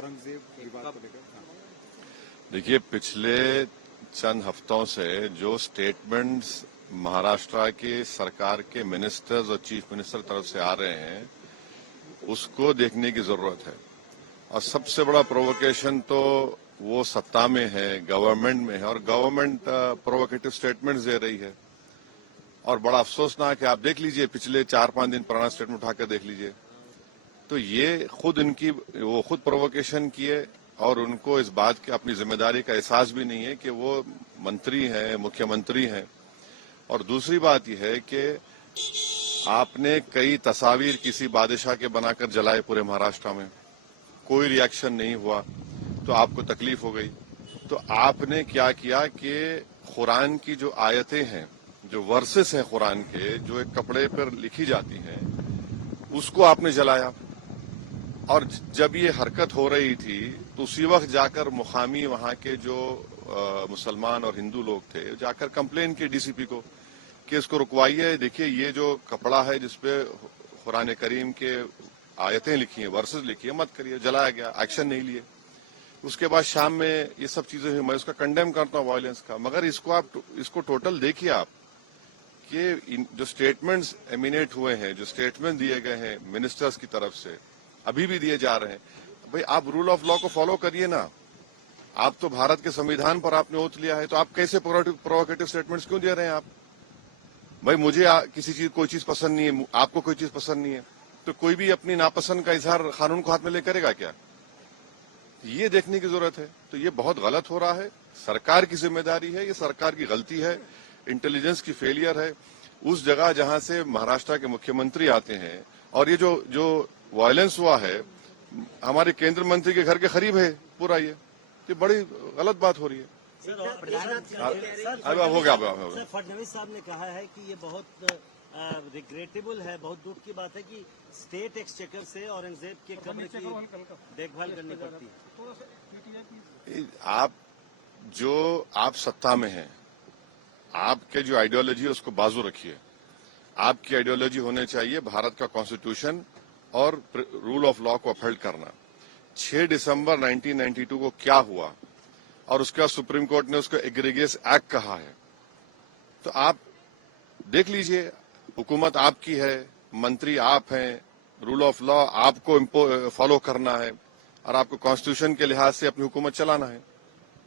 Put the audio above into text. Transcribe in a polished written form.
औरंगजेब विवाद को लेकर। देखिए, पिछले चंद हफ्तों से जो स्टेटमेंट्स महाराष्ट्र की सरकार के मिनिस्टर्स और चीफ मिनिस्टर तरफ से आ रहे हैं उसको देखने की जरूरत है। और सबसे बड़ा प्रोवोकेशन तो वो सत्ता में है, गवर्नमेंट में है, और गवर्नमेंट प्रोवोकेटिव स्टेटमेंट्स दे रही है। और बड़ा अफसोसनाक है, आप देख लीजिए पिछले 4-5 दिन पुराना स्टेटमेंट उठाकर देख लीजिए, तो ये वो खुद प्रोवोकेशन किए और उनको इस बात की अपनी जिम्मेदारी का एहसास भी नहीं है कि वो मंत्री हैं, मुख्यमंत्री हैं। और दूसरी बात यह है कि आपने कई तस्वीर किसी बादशाह के बनाकर जलाए पूरे महाराष्ट्र में, कोई रिएक्शन नहीं हुआ, तो आपको तकलीफ हो गई। तो आपने क्या किया कि कुरान की जो आयतें हैं, जो वर्सेस हैं कुरान के, जो एक कपड़े पर लिखी जाती हैं, उसको आपने जलाया। और जब ये हरकत हो रही थी तो उसी वक्त जाकर मुकामी वहां के जो मुसलमान और हिंदू लोग थे जाकर कंप्लेन की डीसीपी को कि इसको रुकवाइए। देखिए, ये जो कपड़ा है जिसपे कुरान करीम के आयतें लिखी हैं, वर्सेस लिखी है, मत करिए। जलाया गया, एक्शन नहीं लिए। उसके बाद शाम में ये सब चीजें हुई। मैं उसका कंडेम करता हूँ वायलेंस का, मगर इसको टोटल देखिए आप कि जो स्टेटमेंट्स एमिनेट हुए हैं, जो स्टेटमेंट दिए गए हैं मिनिस्टर्स की तरफ से, अभी भी दिए जा रहे हैं। भाई, आप रूल ऑफ लॉ को फॉलो करिए ना। आप तो भारत के संविधान पर आपने ओथ लिया है, तो आप कैसे प्रोवोकेटिव स्टेटमेंट्स क्यों दे रहे हैं आप? भाई, मुझे किसी चीज कोई चीज पसंद नहीं है, आपको कोई चीज पसंद नहीं है, तो कोई भी अपनी नापसंद का इजहार कानून को हाथ में ले करेगा क्या? ये देखने की जरूरत है। तो ये बहुत गलत हो रहा है। सरकार की जिम्मेदारी है, ये सरकार की गलती है, इंटेलिजेंस की फेलियर है। उस जगह जहां से महाराष्ट्र के मुख्यमंत्री आते हैं, और ये जो वायलेंस हुआ है हमारे केंद्रीय मंत्री के घर के करीब है पूरा, ये बड़ी गलत बात हो रही है। अब हो गया। सर, फडणवीस साहब ने कहा है कि ये बहुत रिग्रेटेबल है, बहुत दुख की बात है कि स्टेट एक्सचेकर से औरंगजेब के कब्र की देखभाल करनी पड़ती है। आप सत्ता में हैं, आपके जो आइडियोलॉजी है उसको बाजू रखिए। आपकी आइडियोलॉजी होने चाहिए भारत का कॉन्स्टिट्यूशन और रूल ऑफ लॉ को अपहोल्ड करना। 6 दिसंबर 1992 को क्या हुआ और उसके बाद सुप्रीम कोर्ट ने उसको एग्रीगियस एक्ट कहा है, तो आप देख लीजिए। हुकूमत आपकी है, मंत्री आप हैं, रूल ऑफ लॉ आपको फॉलो करना है और आपको कॉन्स्टिट्यूशन के लिहाज से अपनी हुकूमत चलाना है।